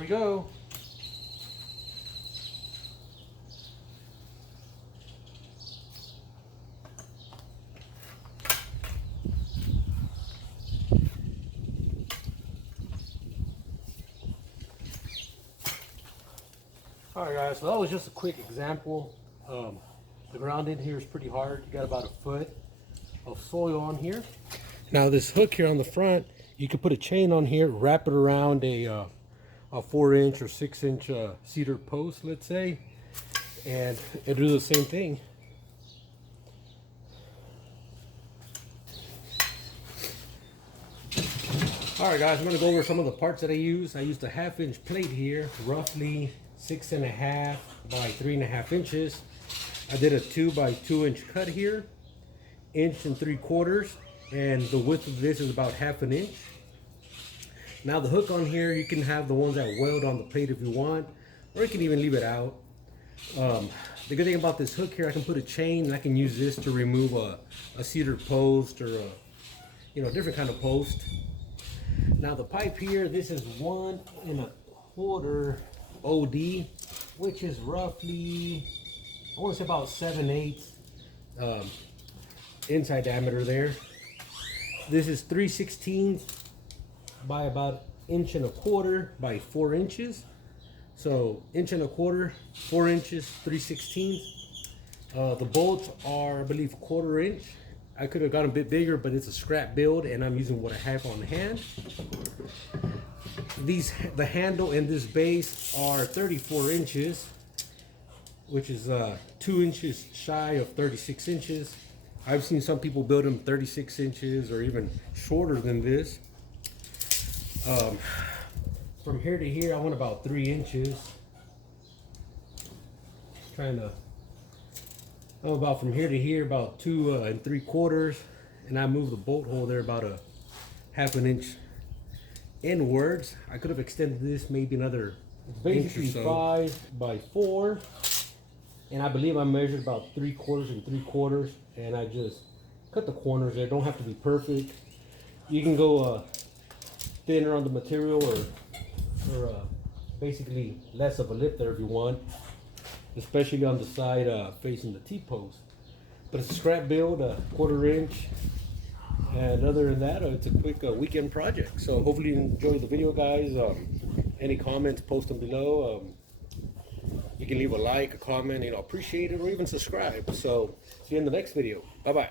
Here we go. Alright guys, well that was just a quick example. The ground in here is pretty hard. You got about a foot of soil on here. Now this hook here on the front, you can put a chain on here, wrap it around a 4-inch or 6-inch cedar post, let's say, and it'll do the same thing. Alright guys, I'm going to go over some of the parts that I use. I used a 1/2-inch plate here, roughly 6.5 by 3.5 inches. I did a 2 by 2-inch cut here, 1 3/4 inches, and the width of this is about 1/2 inch. Now the hook on here, you can have the ones that weld on the plate if you want, or you can even leave it out. The good thing about this hook here, I can put a chain and I can use this to remove a cedar post or a different kind of post. Now the pipe here, this is 1 1/4 OD, which is roughly, I want to say about 7/8 inside diameter there. This is 3/16 by about 1 1/4 by 4 inches. So 1 1/4, 4 inches, 3/16. The bolts are, I believe, 1/4 inch. I could have gone a bit bigger, but it's a scrap build and I'm using what I have on hand. The handle and this base are 34 inches, which is 2 inches shy of 36 inches. I've seen some people build them 36 inches or even shorter than this. From here to here, I went about 3 inches. I'm about from here to here about 2 3/4, and I moved the bolt hole there about a 1/2 inch inwards. I could have extended this maybe another basically inch or so. 5 by 4, and I believe I measured about 3/4 and 3/4, and I just cut the corners there. Don't have to be perfect. You can go thinner on the material or basically less of a lip there if you want, especially on the side facing the T-post. But it's a scrap build, 1/4 inch, and other than that, it's a quick weekend project. So hopefully you enjoyed the video, guys. Any comments, post them below. You can leave a like, a comment, appreciate it, or even subscribe. So see you in the next video. Bye bye.